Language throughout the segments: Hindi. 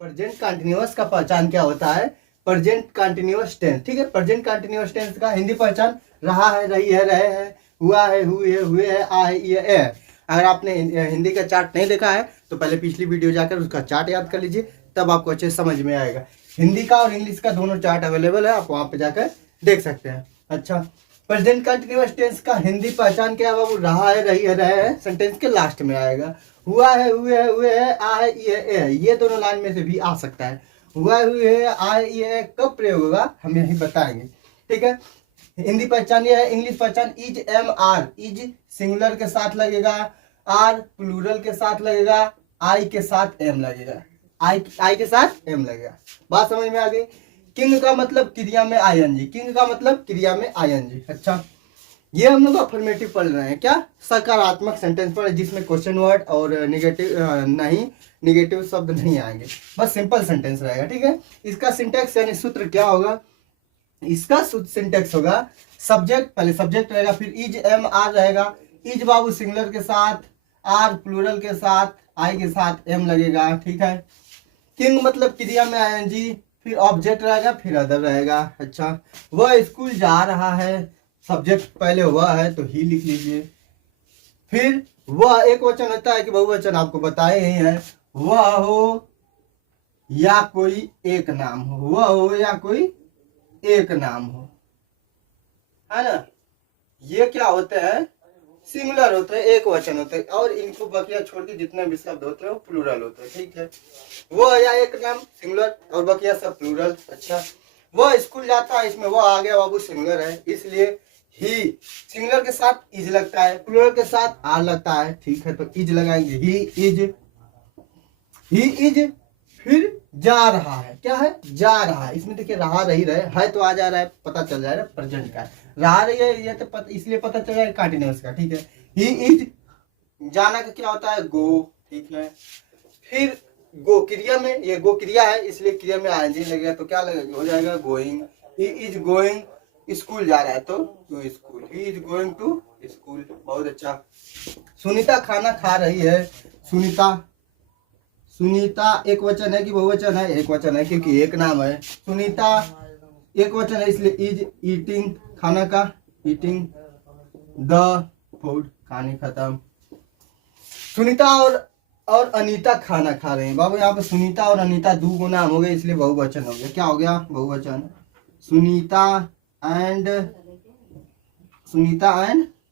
प्रेजेंट कंटिन्यूअस का पहचान क्या होता है? Present continuous tense. ठीक है, प्रेजेंट कंटिन्यूअस टेंस का हिंदी पहचान रहा है, रही है, रहे हैं, हुआ है, हुई है, हुए है, आ है, ये है। अगर आपने हिंदी का चार्ट नहीं देखा है तो पहले पिछली वीडियो जाकर उसका चार्ट याद कर लीजिए, तब आपको अच्छे समझ में आएगा। हिंदी का और इंग्लिश का दोनों चार्ट अवेलेबल है, आप वहां पे जाकर देख सकते हैं। अच्छा, प्रेजेंट कंटिन्यूअस टेंस का हिंदी पहचान क्या है? वो रहा है, रही है, रहे हैं सेंटेंस के लास्ट में आएगा। हुआ है, हुए है, आ है, ये है, ये दोनों लाइन में से भी आ सकता है। हुआ है, हुए है, आ है, ये है, कब प्रयोग होगा हम यही बताएंगे। ठीक है, हिंदी पहचान ये है। इंग्लिश पहचान is, am, are. Is singular के साथ लगेगा, आर प्लूरल के साथ लगेगा, आई के साथ एम लगेगा, आई के साथ एम लगेगा। बात समझ में आ गई? किंग का मतलब क्रिया में आईएनजी, किंग का मतलब क्रिया में आईएनजी। अच्छा, ये हम लोग अफर्मेटिव पढ़ रहे हैं, क्या? सकारात्मक सेंटेंस पढ़, जिसमें क्वेश्चन वर्ड और नेगेटिव नहीं, नेगेटिव शब्द नहीं आएंगे, बस सिंपल सेंटेंस रहेगा। ठीक है, इसका सिंटेक्स यानी सूत्र क्या होगा? इसका सिंटेक्स होगा, सब्जेक्ट, पहले सब्जेक्ट रहेगा, फिर इज, एम, आर रहेगा। इज बाबू सिंगुलर के साथ, आर प्लूरल के साथ, आई के साथ एम लगेगा। ठीक है, किंग मतलब क्रिया में आईएनजी, फिर ऑब्जेक्ट रहेगा, फिर अदर रहेगा। अच्छा, वह स्कूल जा रहा है, सब्जेक्ट पहले वह है तो ही लिख लीजिए। फिर वह एक वचन होता है कि बहुवचन आपको बताए ही है, वह हो या कोई एक नाम हो, वह हो या कोई एक नाम हो, है ना? ये क्या होते हैं? सिंगुलर होते हैं, एक वचन होते हैं, और इनको बकिया छोड़ के जितने भी शब्द होते हैं वो प्लूरल होते हैं। ठीक है, वो या एक नाम सिंगुलर और बकिया सब प्लूरल। अच्छा, वो स्कूल जाता है, इसमें वो आ गया बाबू सिंगुलर है, इसलिए ही सिंगुलर के साथ इज लगता है, प्लूरल के साथ आर लगता है। ठीक है, तो इज लगाएंगे, ही इज। फिर जा रहा है, क्या है? जा रहा है, इसमें देखिए रहा, रही, रहे है तो आ जा रहा है, पता चल जाएगा प्रेजेंट का रहा, रही है, ये तो इसलिए पता चल जाएगा कंटिन्यूअस का। ठीक है, ही इज, जाना का क्या होता है? गो। ठीक है, फिर गो क्रिया में, ये गो क्रिया है इसलिए क्रिया में आईएनजी लगेगा, तो क्या लगेगा? हो जाएगा going. He is going, school जा रहा है तो to school, he is going to school. बहुत अच्छा। सुनीता खाना खा रही है, सुनीता, सुनीता एक वचन है कि बहुवचन है? एक वचन है, क्योंकि एक नाम है। सुनीता एक वचन है इसलिए इज ईटिंग, खाना का, ईटिंग द फूड, कहानी खत्म। सुनीता और अनीता खाना खा रहे हैं, बाबू यहाँ पे सुनीता और अनीता दो गो नाम हो गए इसलिए बहुवचन हो गया। क्या हो गया? बहुवचन। सुनीता एंड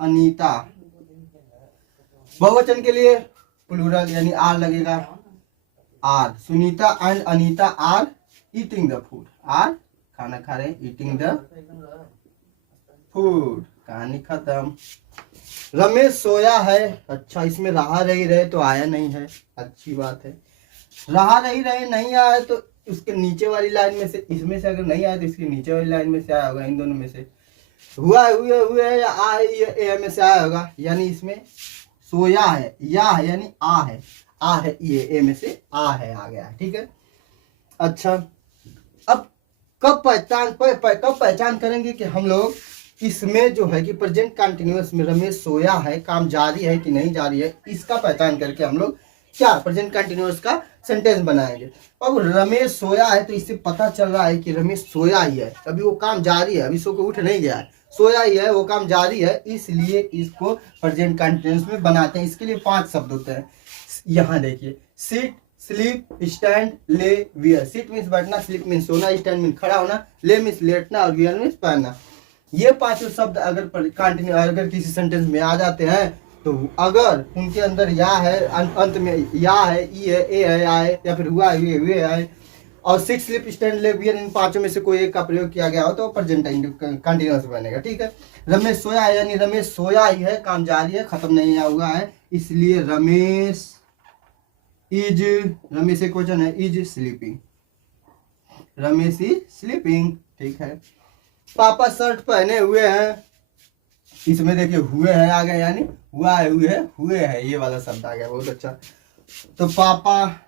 अनीता। बहुवचन के लिए प्लूरल यानी आर लगेगा, are. Sunita and Anita are eating the food, are खाना खा रहे हैं, ईटिंग द फूड, कहानी खत्म। रमेश सोया है। अच्छा, इसमें रहा, रही, रहे तो आया नहीं है, अच्छी बात है। रहा, रही, रहे नहीं आया तो उसके नीचे वाली लाइन में से, इसमें से अगर नहीं आया तो इसके नीचे वाली लाइन में से आया होगा, इन दोनों में से। हुआ, हुए या आ ये में से आया होगा, यानी इसमें सोया है, या है यानी आ है, आ है, ये ए में से आ है, आ गया। ठीक है, अच्छा, अब कब पहचान करेंगे कि हम लोग इसमें जो है कि प्रेजेंट कंटिन्यूअस में रमेश सोया है, काम जारी है कि नहीं जारी है, इसका पहचान करके हम लोग क्या प्रेजेंट कंटिन्यूअस का सेंटेंस बनाएंगे। अब रमेश सोया है तो इससे पता चल रहा है कि रमेश सोया ही है, अभी वो काम जारी है, अभी सो के उठ नहीं गया है, सोया ही है, वो काम जारी है, इसलिए इसको प्रेजेंट कंटिन्यूअस में बनाते हैं। इसके लिए 5 शब्द होते हैं। यहाँ देखिए, सिट, स्लीप, स्टैंड, ले, वियर। सिट मीन्स बैठना, स्लीप मीन्स सोना, स्टैंड मीन्स खड़ा होना, ले मीन्स लेटना और वियर मीन्स पहनना। ये 5 शब्द अगर किसी सेंटेंस में आ जाते हैं तो अगर उनके अंदर या है, अंत में या है, ई है, ए है, या है, या फिर हुआ है, हुए है, और सिट, स्लीप, स्टैंड, ले, वियर, इन 5 में से कोई एक का प्रयोग किया गया हो तो प्रेजेंट कंटिन्यूअस बनेगा। ठीक है, रमेश सोया है यानी रमेश सोया ही है, काम जारी है, खत्म नहीं हुआ है, इसलिए रमेश एक क्वेश्चन है, is sleeping, Ramesh is sleeping. ठीक है, पापा शर्ट पहने हुए हैं, इसमें देखिए हुए हैं आ गया, यानी हुआ है, हुए है, ये वाला शब्द आ गया। बहुत अच्छा, तो पापा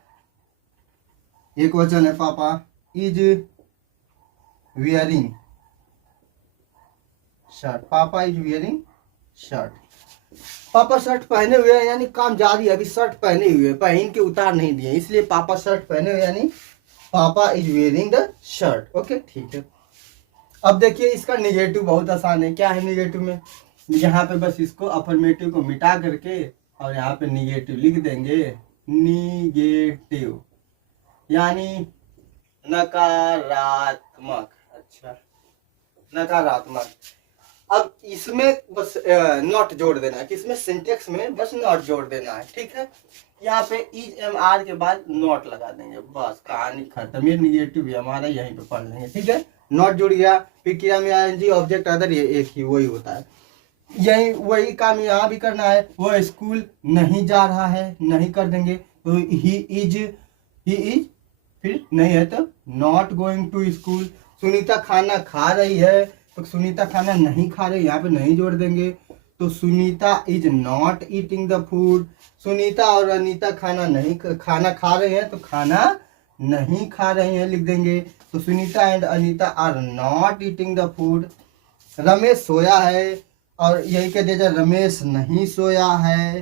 एक वचन है, पापा इज वियरिंग शर्ट, पापा इज वियरिंग शर्ट। पापा शर्ट पहने हुए हैं यानी काम जारी है, अभी शर्ट पहने हुए हैं, पहन के उतार नहीं दिए, इसलिए पापा शर्ट पहने हुए यानी पापा is wearing the shirt. Okay ठीक है। अब देखिए इसका निगेटिव बहुत आसान है। क्या है निगेटिव में, यहाँ पे बस इसको अफर्मेटिव को मिटा करके और यहाँ पे निगेटिव लिख देंगे। निगेटिव यानी नकारात्मक। अच्छा, नकारात्मक। अब इसमें बस नॉट जोड़ देना है, किसमें, सिंटेक्स में बस नॉट जोड़ देना है। ठीक है, यहाँ पे इज एम आर के बाद नॉट लगा देंगे, बस कहानी खत्म। ये निगेटिव भी हमारा यहीं पे पढ़ लेंगे। ठीक है, नॉट जुड़ गया, फिर क्रिया में आईएनजी ऑब्जेक्ट अदर, ये एक ही वही होता है। यही वही काम यहाँ भी करना है। वो स्कूल नहीं जा रहा है, नहीं कर देंगे तो ही इज फिर नहीं है तो not going to school. Sunita खाना खा रही है तो सुनीता खाना नहीं खा रही, यहाँ पे नहीं जोड़ देंगे तो Sunita is not eating the food. Sunita और अनीता खाना खा रहे हैं तो खाना नहीं खा रहे हैं लिख देंगे, तो Sunita and Anita are not eating the food. Ramesh सोया है और यही कह दिया जाए रमेश नहीं सोया है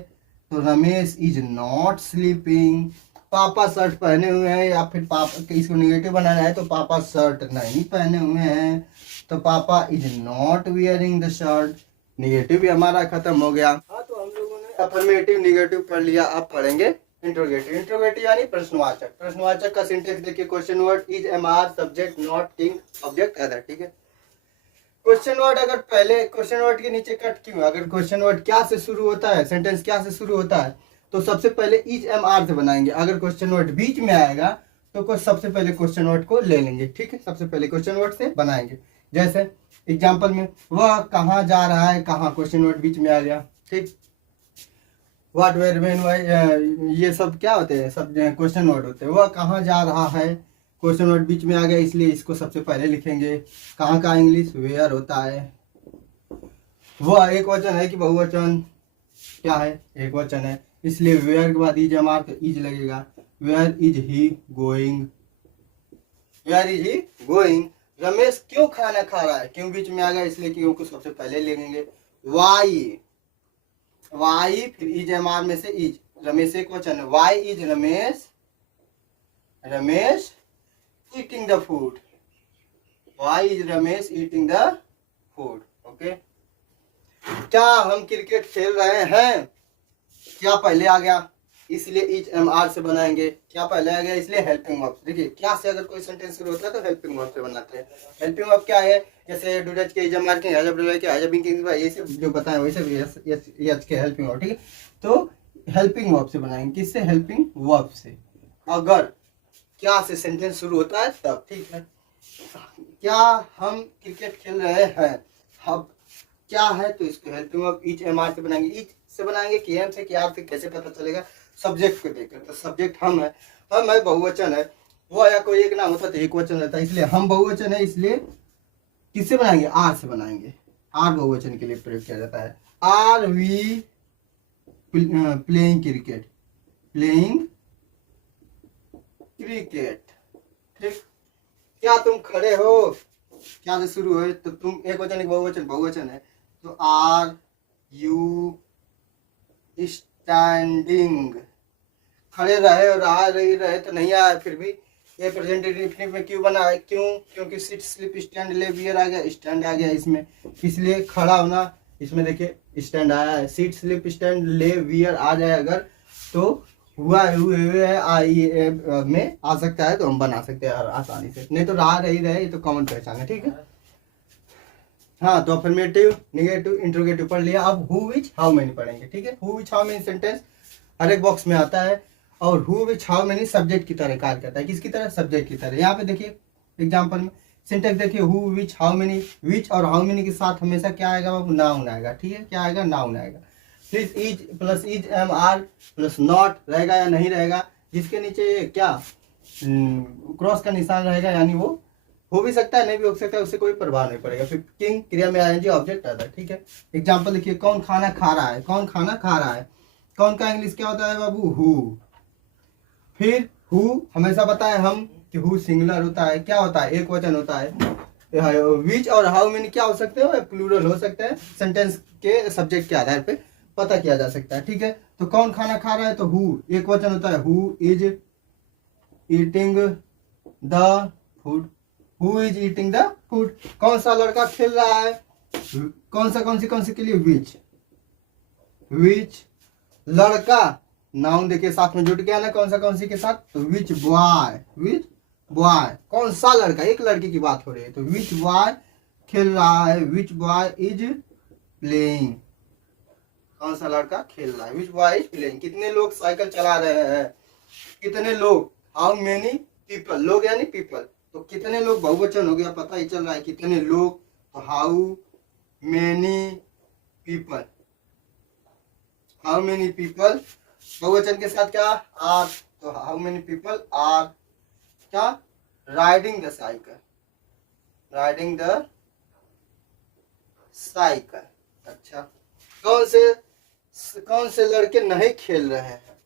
तो रमेश इज नॉट स्लीपिंग। पापा शर्ट पहने हुए हैं या फिर पापा, इसको निगेटिव बनाना है तो पापा शर्ट नहीं पहने हुए हैं तो पापा is not wearing the shirt. Negative भी हमारा खत्म हो गया। हाँ, तो हम लोगों ने अफर्मेटिव निगेटिव पढ़ लिया। अब पढ़ेंगे इंट्रोगेटिव। इंट्रोगेटिव यानी प्रश्नवाचक। प्रश्नवाचक का सिंटेक्स देखिए, question word is am are subject not ing object other. ठीक है, क्वेश्चन वर्ड अगर पहले क्वेश्चन वर्ड के नीचे कट क्यों, अगर क्वेश्चन वर्ड क्या से शुरू होता है, सेंटेंस क्या से शुरू होता है तो सबसे पहले इज एम आर से बनाएंगे। अगर क्वेश्चन वर्ड बीच में आएगा तो सबसे पहले क्वेश्चन वर्ड को ले लेंगे। ठीक है, सबसे पहले क्वेश्चन वर्ड से बनाएंगे। जैसे एग्जाम्पल में वह कहाँ जा रहा है, कहाँ क्वेश्चन वर्ड बीच में आ गया। ठीक, व्हाट वेयर व्हेन व्हाई ये सब क्या होते हैं, सब क्वेश्चन वर्ड होते हैं। वह कहाँ जा रहा है, क्वेश्चन वर्ड बीच में आ गया इसलिए इसको सबसे पहले लिखेंगे। कहाँ का इंग्लिश वेयर होता है। वह एक वचन है कि बहुवचन, क्या है, एक वचन है, इसलिए वेयर के बाद इज एम तो इज लगेगा। Where is he going, where is he going. Ramesh क्यों खाना खा रहा है, क्यों बीच में आ गया इसलिए क्यों को सबसे पहले लेंगे। वाई, वाई फिर इज एम आर में से इज, रमेश एक वचन है, why is Ramesh, Ramesh eating the food, why is Ramesh eating the food. Okay, क्या हम क्रिकेट खेल रहे हैं, क्या पहले आ गया इसलिए इज एम आर से बनाएंगे। क्या पहले आ गया इसलिए हेल्पिंग वर्ब। देखिए क्या से अगर कोई सेंटेंस शुरू होता है तो हेल्पिंग वर्ब से बनाते हैं। हेल्पिंग वर्ब क्या है, जैसे डू डच के इज एम आर के हैज डू के हैज बीन के ये सब जो बताएं वैसे यस के हेल्पिंग वर्ब। ठीक है, तो हेल्पिंग वर्ब से बनाएंगे। किससे, हेल्पिंग वर्ब से। अगर क्या से सेंटेंस शुरू होता है तब। ठीक है, क्या हम क्रिकेट खेल रहे हैं, अब क्या है तो इसको helping verb is am are से बनाएंगे। इज से बनाएंगे कि एम से कि आर से, कैसे पता चलेगा, सब्जेक्ट को देखकर। तो सब्जेक्ट हम है, हम है बहुवचन है, वो या कोई एक नाम होता तो एक वचन रहता है, इसलिए हम बहुवचन है इसलिए किससे बनाएंगे, आर से बनाएंगे। आर बहुवचन के लिए प्रयोग किया जाता है। Are we playing cricket, playing cricket. ठीक, क्या तुम खड़े हो, क्या से शुरू है तो तुम एक वचन एक बहुवचन, बहुवचन है तो आर यू स्टैंडिंग। खड़े रहे और आ रहे तो नहीं आया, फिर भी ये प्रेजेंट इंडेफिनिट में क्यों बना है, क्यों, क्योंकि सिट स्लिप स्टैंड ले वियर आ गया, स्टैंड आ गया इसमें, इसलिए खड़ा होना। इसमें देखिए स्टैंड आया है, सीट स्लिप स्टैंड ले वियर आ जाए अगर तो हुआ हुए में आ सकता है तो हम बना सकते हैं आसानी से, नहीं तो रहा रही रहे, ये तो कॉमन पहचान है। ठीक है, हाँ, तो अफर्मेटिव निगेटिव इंट्रोगेटिव पढ़ लिया। अब हु विच हाउ मेनी पढ़ेंगे। ठीक है, who which how many sentence हर एक बॉक्स में आता है और who which how many subject की तरह कार्य करता है। किसकी तरह, सब्जेक्ट की तरह। यहाँ पे देखिए एग्जांपल में सिंटेक्स देखिए, हु विच हाउ मेनी, विच और हाउ मेनी के साथ हमेशा क्या आएगा, वो नाउन आएगा। ठीक है, क्या आएगा, नाउन आएगा। Please is plus is am are plus not रहेगा या नहीं रहेगा, जिसके नीचे क्या क्रॉस का निशान रहेगा, यानी वो हो भी सकता है नहीं भी हो सकता है, उससे कोई प्रभाव नहीं पड़ेगा। फिर किंग क्रिया में आएंगे ऑब्जेक्ट आता है। ठीक है, एग्जांपल देखिए, कौन खाना खा रहा है, कौन खाना खा रहा है, कौन का इंग्लिश क्या होता है बाबू, हु। फिर हु हमेशा बताए हम कि हु सिंगुलर होता है, क्या होता है, एक वचन होता है। विच और हाउ मेनी क्या हो सकते हैं, प्लूरल हो सकते हैं सेंटेंस के सब्जेक्ट के आधार पे। पता किया जा सकता है, ठीक है। तो कौन खाना खा रहा है, तो हु एक वचन होता है, who is eating the food, who is eating the food. कौन सा लड़का खेल रहा है, कौन सी के लिए, विच लड़का, नाउन देखिए साथ में जुट गया ना कौन सी के साथ, तो विच बॉय कौन सा लड़का, एक लड़की की बात हो रही है, तो विच बॉय खेल रहा है, विच बॉय इज प्लेइंग, कौन सा लड़का खेल रहा है, विच बॉय इज प्लेइंग। कितने लोग साइकिल चला रहे हैं, कितने लोग, हाउ मेनी पीपल, लोग यानी पीपल, तो कितने लोग बहुवचन हो गया, पता ही चल रहा है कितने लोग, तो how many people, how many people बहुवचन के साथ क्या, आर, तो हाउ मेनी पीपल आर क्या, riding the cycle, riding the cycle. अच्छा, कौन से लड़के नहीं खेल रहे हैं,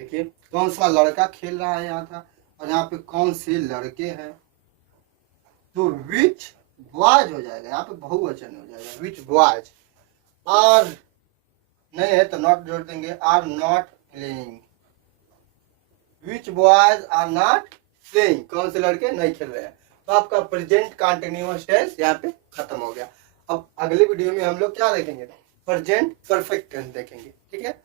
देखिए कौन सा लड़का खेल रहा है यहाँ था, और यहाँ पे कौन से लड़के हैं, तो विच बॉयज हो जाएगा, यहाँ पे बहुवचन हो जाएगा, विच बॉयज। आर नहीं है तो नॉट जोड़ देंगे, are not playing, which boys are not playing, कौन से लड़के नहीं खेल रहे हैं। तो आपका प्रेजेंट कंटिन्यूअस टेंस यहाँ पे खत्म हो गया। अब अगले वीडियो में हम लोग क्या देखेंगे, प्रेजेंट परफेक्ट टेंस देखेंगे, ठीक है।